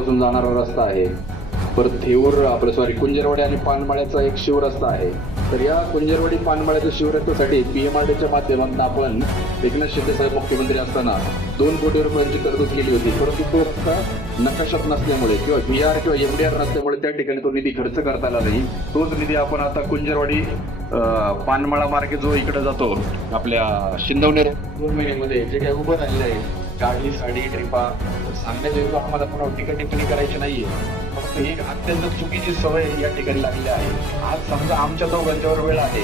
पासून जाणारा रस्ता आहे, परत थेऊर आपलं कुंजरवाडी आणि पानमाळ्याचा एक शिवरस्ता आहे. तर या कुंजरवाडी पानमाळ्याच्या शिवरस्त्यासाठी पीएमआरडीच्या माध्यमातून आपण एकनाथ शिंदे साहेब मुख्यमंत्री असताना 2 कोटी रुपयांची तरतूद केली होती, परंतु तो रस्ता नकाशात नसल्यामुळे किंवा VR किंवा MDR नसल्यामुळे त्या ठिकाणी तो निधी खर्च करता आला नाही. तोच निधी आपण आता कुंजरवाडी पानमाळा मार्गे जो इकडे जातो आपल्या शिंदवणे 2 महिन्यामध्ये जे काही उभं राहिलं आहे गाडी साडी ट्रिपा सांगण्याच्या आम्हाला पुन्हा टिप्पणी करायची नाहीये, फक्त ही अत्यंत चुकीची सवय या ठिकाणी लागली आहे. आज समजा आमच्या दोघांच्यावर वेळ आहे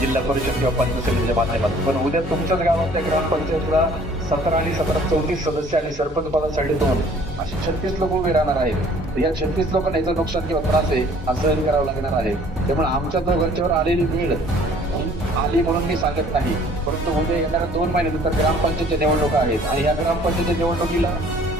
जिल्हा परिषद किंवा पंचायत समितीच्या माध्यमातून, पण उद्या तुमच्याच गावातल्या ग्रामपंचायतला 17 आणि 17 34 सदस्य आणि सरपंच पदासाठी 2 असे 36 लोक उभे राहणार आहेत. या 36 लोकांना याचं नुकसान किंवा त्रास आहे हा सहन करावं लागणार आहे. त्यामुळे आमच्या दोघांच्यावर आलेली वेळ आली म्हणून मी सांगत नाही, परंतु उद्या येणाऱ्या 2 महिन्यानंतर ग्रामपंचायतच्या निवडणुका आहेत आणि या ग्रामपंचायतच्या निवडणुकीला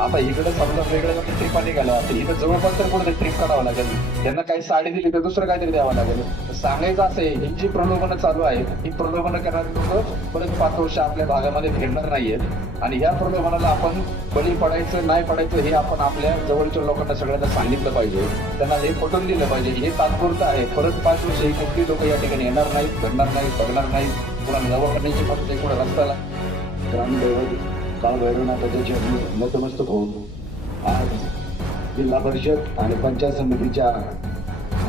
आता इकडे समजा वेगळ्या ट्रिपा निघाल्या तर इथं जवळपास तर कुठे ट्रिप करावं लागेल, त्यांना काही साडी दिली तर दुसरं काहीतरी द्यावं लागेल. सांगायचं असं आहे ही जी प्रलोभनं चालू आहेत ही प्रलोभनं करणारी लोक परत 5 वर्ष आपल्या भागामध्ये फिरणार नाहीयेत आणि या प्रलोभनाला आपण बळी पडायचं नाही पडायचं हे आपण आपल्या जवळच्या लोकांना सगळ्यांना सांगितलं पाहिजे, त्यांना हे पटवून दिलं पाहिजे. हे तात्पुरतं आहे, परत 5 वर्ष ही कुठली लोक या ठिकाणी येणार नाहीत, घडणार नाहीत, बघणार नाहीत. कुणाला दवाखान्याची फक्त एकूण रस्त्याला ग्रामदैवत काळ भैरवनाथाच्या चरणी नतमस्तक होऊन आज जिल्हा परिषद आणि पंचायत समितीच्या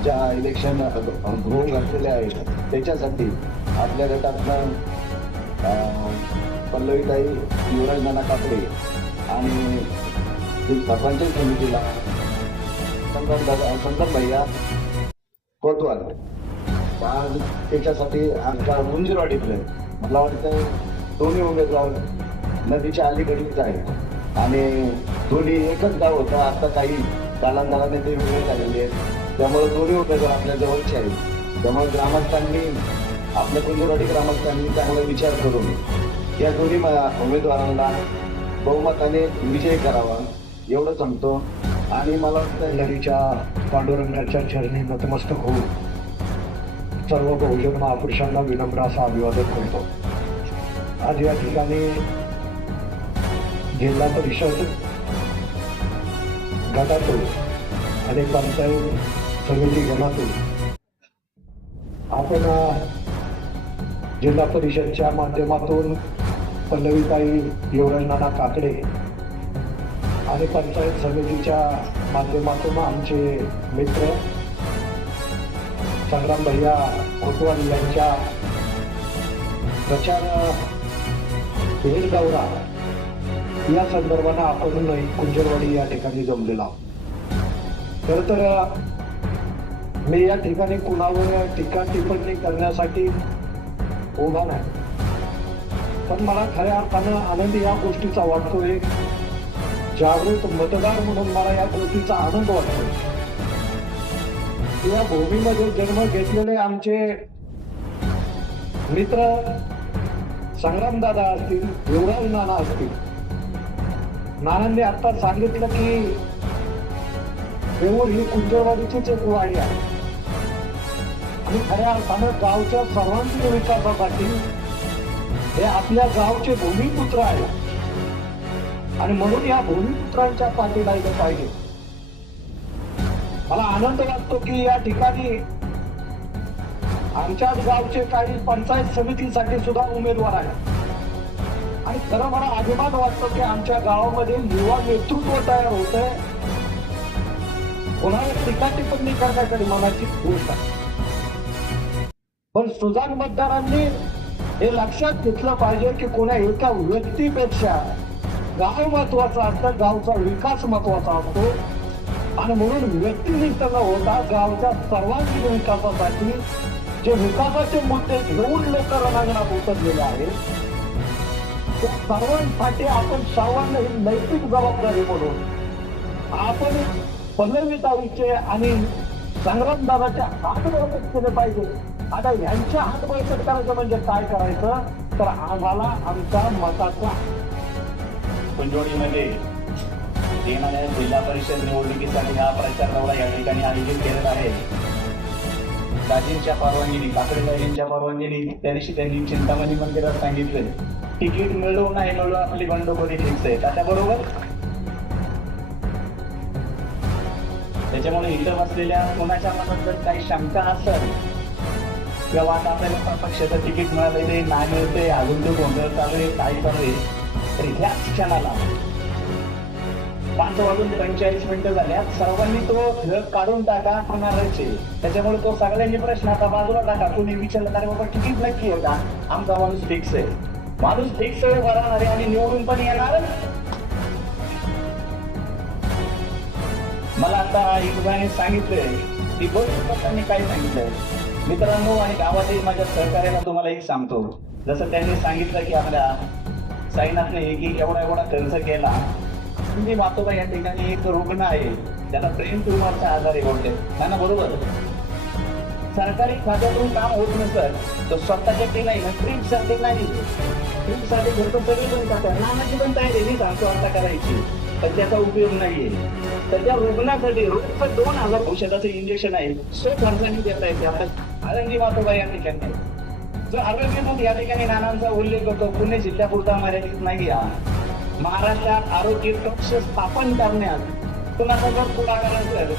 ज्या इलेक्शन होऊन घातलेल्या आहेत त्याच्यासाठी आपल्या गटातनं पल्लवीताई युवराज नाना काकडे आणि पंचायत समितीला संदर्भ भैया कोतवाल आज त्याच्यासाठी आमच्या गुंजरवाडीतले मला वाटतं दोन्ही उमेदवार नदीच्या अलीकडीच आहे आणि दोन्ही एकच गाव होतं. आता काही कालांतराने ते वेगळे झालेले आहेत, त्यामुळे दोन्ही उमेदवार आपल्या जवळचे आहेत. त्यामुळे ग्रामस्थांनी आपल्या कुंजरवाडी ग्रामस्थांनी चांगला विचार करून या दोन्ही उमेदवारांना बहुमताने विजय करावा एवढं सांगतो. आणि मला वाटतं नदीच्या पांडुरंगाच्या चरणी नतमस्तक होऊन सर्व बहुजन महापुरुषांना विनम्र असं अभिवादन करतो. आज या ठिकाणी जिल्हा परिषद गटातून आणि पंचायत समिती गणातून आपण जिल्हा परिषदच्या माध्यमातून पल्लवीताई युवराज नाना काकडे आणि पंचायत समितीच्या माध्यमातून आमचे मित्र संग्राम भैया कोतवाल यांच्या प्रचार भेट दौरा या संदर्भानं आपण कुंजरवाडी या ठिकाणी जमलेलो आहोत. खरं तर मी या ठिकाणी कुणावर टीका टिप्पणी करण्यासाठी उभा नाही, पण मला खऱ्या अर्थानं आनंद या गोष्टीचा वाटतोय. जागृत मतदार म्हणून मला या गोष्टीचा आनंद वाटतोय. या भूमीमध्ये जन्म घेतलेले आमचे मित्र संग्रामदादा असतील, युवराज नाना असतील, नानांनी आता सांगितलं की देऊर ही कुंजरवाडीचीच एक वाडी आहे आणि खऱ्या अर्थानं गावच्या सर्वांगीण विकासासाठी हे आपल्या गावचे भूमिपुत्र आहेत आणि म्हणून या भूमिपुत्रांच्या पाठी लागलं पाहिजे. मला आनंद वाटतो की या ठिकाणी आमच्याच गावचे काही पंचायत समितीसाठी सुद्धा उमेदवार आहेत आणि खरं मला अभिमान वाटतो की आमच्या गावामध्ये युवा नेतृत्व तयार होत आहे. कोणाला टीका टिप्पणी करण्याकडे मनाची गोष्ट आहे, पण सुजाण मतदारांनी हे लक्षात घेतलं पाहिजे की कोणा एका व्यक्तीपेक्षा गाव महत्वाचा असतं, गावचा विकास महत्वाचा असतो आणि म्हणून व्यक्तिनिष्ठ न होता गावच्या सर्वांगीण विकासासाठी जे विकासाचे मुद्दे घेऊन लोक रणांगणात उतरलेले आहेत त्या सर्वांसाठी आपण सर्वांना ही नैतिक जबाबदारी म्हणून आपण पल्लवीताईचे आणि संग्रामदादाच्या हात बळकट केले पाहिजे. आता यांच्या हात बळकट करायचं म्हणजे काय करायचं तर आम्हाला आमच्या मताचा कुंजवाडीमध्ये येणाऱ्या जिल्हा परिषद निवडणुकीसाठी हा प्रचार दौरा या ठिकाणी आयोजित केलेला आहे. दाजींच्या परवानगीने काकडे दाजींच्या परवानगीने त्या दिवशी त्यांनी चिंतामणी मंदिरात सांगितले तिकीट मिळो नाही मिळो आपली बंडखोरी फिक्स आहे. त्याच्याबरोबर त्याच्यामुळे इथं बसलेल्या कोणाच्या मनात जर काही शंका असेल किंवा आता आपल्याला पक्षाचं तिकीट मिळालेले नाही मिळते, अजून तो गोंधळ चालू आहे, काय चालू आहे, तर ह्याच क्षणाला 5:45 झाल्यात सर्वांनी तो खेळ काढून टाका होणारच आहे. त्याच्यामुळे तो सगळ्यांनी प्रश्न आता बाजूला टाका. कोणी विचारलं अरे बाबा तिकीट नक्की आहे का? आमचा माणूस फिक्स आहे, माणूस फिक्स आहे, राहणार आहे आणि निवडून पण येणार. मला आता युवकांनी सांगितलंय की गोष्ट लोकांनी काय सांगितलंय मित्रांनो, आणि गावातील माझ्या सहकार्याला तुम्हाला एक सांगतो. जसं त्यांनी सांगितलं की आपल्या साईनाथने की एवढा खर्च केला. म्हणजे मातोबा या ठिकाणी एक रुग्ण आहे, त्याला ब्रेन ट्युमरचा आजार आहे बोलते ना, बरोबर. सरकारी खात्यातून काम होत नसत तर स्वतःच्या ते नाही ट्रीटसाठी नाही, ट्रीटसाठी घरचं सगळी पण खातं नानाची पण तयारी मी सांगतो आता करायची, पण त्याचा उपयोग नाहीये. तर त्या रुग्णासाठी रोजचं 2000 औषधाचं इंजेक्शन आहे, 100 खर्चाने देता येते. आता आळंदी मातोबा या ठिकाणी जो आरोग्य दूत या ठिकाणी नानांचा उल्लेख करतो, पुणे जिल्ह्यापुरता मर्यादित नाही. महाराष्ट्रात आरोग्य कक्ष स्थापन करण्यात कुणाचा जर पुढाकार असेल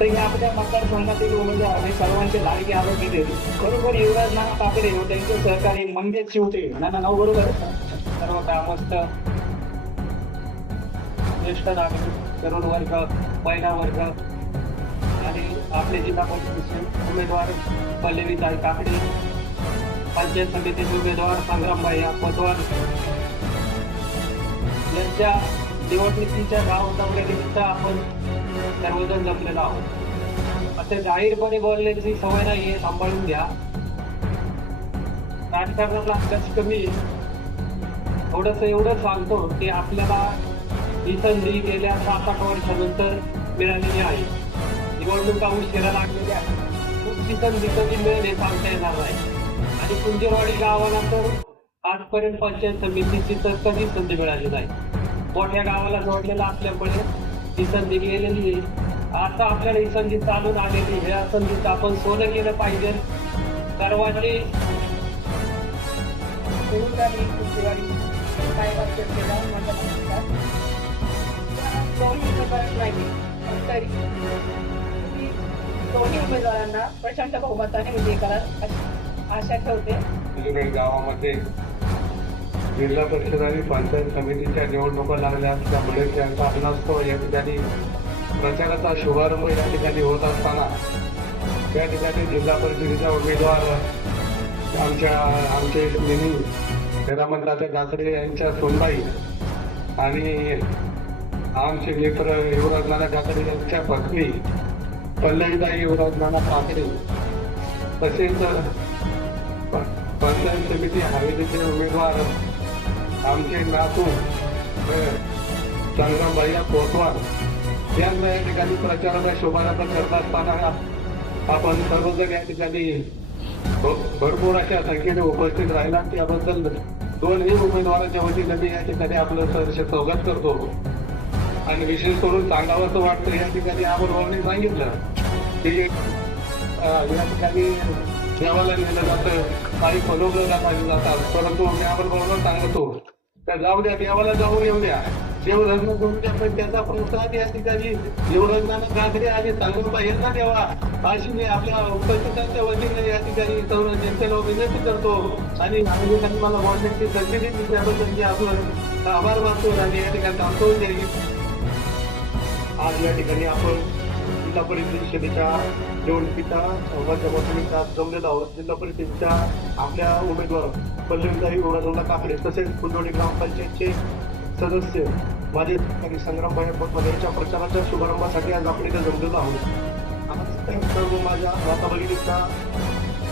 तर हे आपल्या मतदारसंघातील उमेदवार आणि सर्वांचे लाडके आरोग्य देते. बरोबर युवराज नाना काकडे त्यांचे सहकारी मंगेश शिवते नाना नाव बरोबर. सर्व ग्रामस्थ, ज्येष्ठ नागरिक, तरुण वर्ग, महिला वर्ग आणि आपले जिल्हा परिषदेचे उमेदवार पल्लवीताई काकडे, पंचायत समितीचे उमेदवार संग्रामभाई पटवार यांच्या निवडणुकीच्या गाव दौऱ्यानिमित्त आपण सर्वजण जमलेलो आहोत. असे जाहीरपणे बोलण्याची सवय नाहीये, सांभाळून घ्या. राजकारणाला कशी कमी एवढं सांगतो की आपल्याला ही संधी गेल्या 7-8 वर्षानंतर मिळालेली आहे. निवडणुका उशिरा लागलेल्या पुढची संधी कधी मिळेल हे सांगता येणार नाही. आणि कुंजरवाडी गावाला तर आजपर्यंत पंचायत समितीची तर कधी संधी मिळाली नाही. मोठ्या गावाला जोडलेला असल्यामुळे ही संधी गेलेली आहे. आता आपल्याला ही संधी चालून आलेली, ह्या संधीचं आपण सोनं केलं पाहिजे. सर्वांनी दोन्ही उमेदवारांना प्रचंड बहुमताने विजयी कराल आशा ठेवते. गावामध्ये जिल्हा परिषद आणि पंचायत समितीच्या निवडणुका लागल्या असल्यामुळे त्यांचा अभिनव या ठिकाणी प्रचाराचा शुभारंभ या ठिकाणी होत असताना या ठिकाणी जिल्हा परिषदेचा उमेदवार आमचे मिनी रामचंद्र काकडे यांच्या सोनबाई आणि आमचे मित्र युवराज नाना काकडे यांच्या पत्नी पल्लवीताई युवराज नाना काकडे, तसेच पंचायत समिती हवेलीचे उमेदवार आमचे नातू संग्रामभाई कोतवाल यांना या ठिकाणी प्रचाराचा शुभारंभ करत असताना आपण सर्वजण या ठिकाणी भरपूर अशा संख्येने उपस्थित राहिला. त्याबद्दल दोन्ही उमेदवारांच्या वतीने मी या ठिकाणी आपलं सहर्ष स्वागत करतो. आणि विशेष करून सांगावं वाटतं या ठिकाणी आमोलभाऊंनी सांगितलं की या ठिकाणी देवाला नेलं जातं, काही फलोगला पाहिजे जातात, परंतु मी आमोलभाऊंना सांगतो तर जाऊ द्या, देवाला जाऊ येऊ द्या, देवधर्म करू द्या, पण त्याचा प्रोत्साहन या ठिकाणी युवराजांना काकडे आणि संग्रामभाई यांना द्यावा अशी मी आपल्या उपस्थितांच्या वतीने या ठिकाणी सर्व जनतेला विनंती करतो. आणि मला बोलण्याची संधी दिली त्याबद्दल मी आपलं आभार मानतो आणि या ठिकाणी थांबतो. आज या ठिकाणी आपण जिल्हा परिषदेच्या निवडणुकीच्या माध्यमातून जमलेला आहोत. जिल्हा परिषदेच्या आपल्या उमेदवार पल्लवीताई युवराजांना काकडे तसेच कुंजवडी ग्रामपंचायतचे सदस्य माझे आणि संग्रामभाई पटवाल यांच्या प्रचाराच्या शुभारंभासाठी आज आपण इथे जमलेलो आहोत. आज सर्व माझ्या माता भगिनींना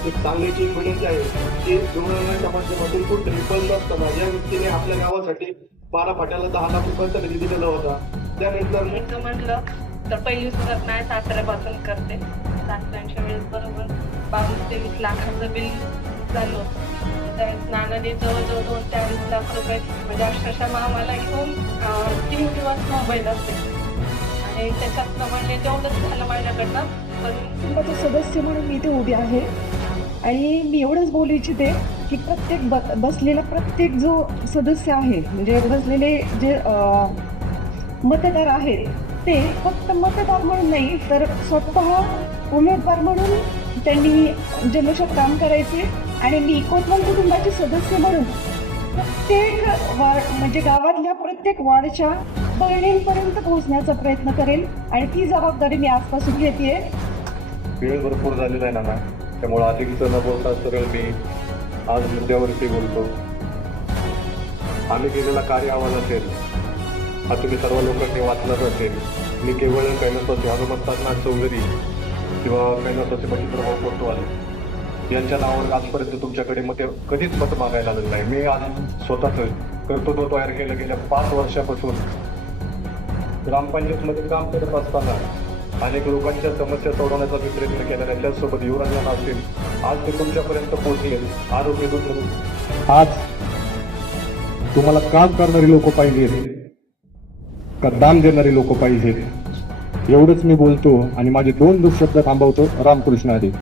एक सांगण्याची विनंती आहे की निवडणुकीच्या माध्यमातून कुठेतरी बंद असताना या व्यक्तीने आपल्या गावासाठी 12 फाट्याला 10 लाख रुपयांचा निधी दिलेला होता. त्यानंतर म्हटलं तर पहिली सुरुवात नाही साताऱ्यापासून करते. साताऱ्यांच्या वेळेस बरोबर 22-23 लाखाचं बिल झालं होतं. त्यावेळेस नानाने जवळजवळ 2-4 लाख रुपये म्हणजे अक्षरशः आम्हाला घेऊन 3 दिवस मोबाईल असते आणि त्याच्याप्रमाणे तेवढंच झालं माझ्याकडनं. पण कुटुंबाचे सदस्य म्हणून मी इथे उभी आहे आणि मी एवढंच बोलू इच्छिते की प्रत्येक बसलेला प्रत्येक जो सदस्य आहे म्हणजे बसलेले जे मतदार आहेत ते फक्त मतदार म्हणून नाही तर स्वतः उमेदवार म्हणून त्यांनी जल्लोषात काम करायचे आणि मी कोतवाल कुटुंबाचे सदस्य म्हणून प्रत्येक वार्ड म्हणजे गावातल्या प्रत्येक वार्डच्या बहिणींपर्यंत पोहोचण्याचा प्रयत्न करेल आणि ती जबाबदारी मी आजपासून घेते. वेळ भरपूर झालेला आहे ना, त्यामुळे अधिकच न बोलता सरळ मी आज मुद्द्यावरती बोलतो. आम्ही केलेला कार्य अहवाल असेल हा तुम्ही सर्व लोकांनी वाचलाच असेल. मी केवळ कैलासवासी हनुमंतानाथ चौधरी किंवा कैलासवासी मच्छिंद्रभाऊ कोतवाल यांच्या नावावर आजपर्यंत तुमच्याकडे कधीच मत मागायला आलेलं नाही. मी आज स्वतःच कर्तृत्व तयार केलं गेल्या 5 वर्षापासून ग्रामपंचायतमध्ये काम करत असताना अनेक लोकांच्या समस्या सोडवण्याचा मी प्रयत्न केला. त्याच्यासोबत युवरांना असतील आज ते तुमच्यापर्यंत पोहोचेल. आरोग्य दूत आज तुम्हाला काम करणारी लोक पाहिजेत का दान देणारी लोक पाहिजेत, एवढंच मी बोलतो आणि माझे 2 शब्द थांबवतो. रामकृष्ण हरी.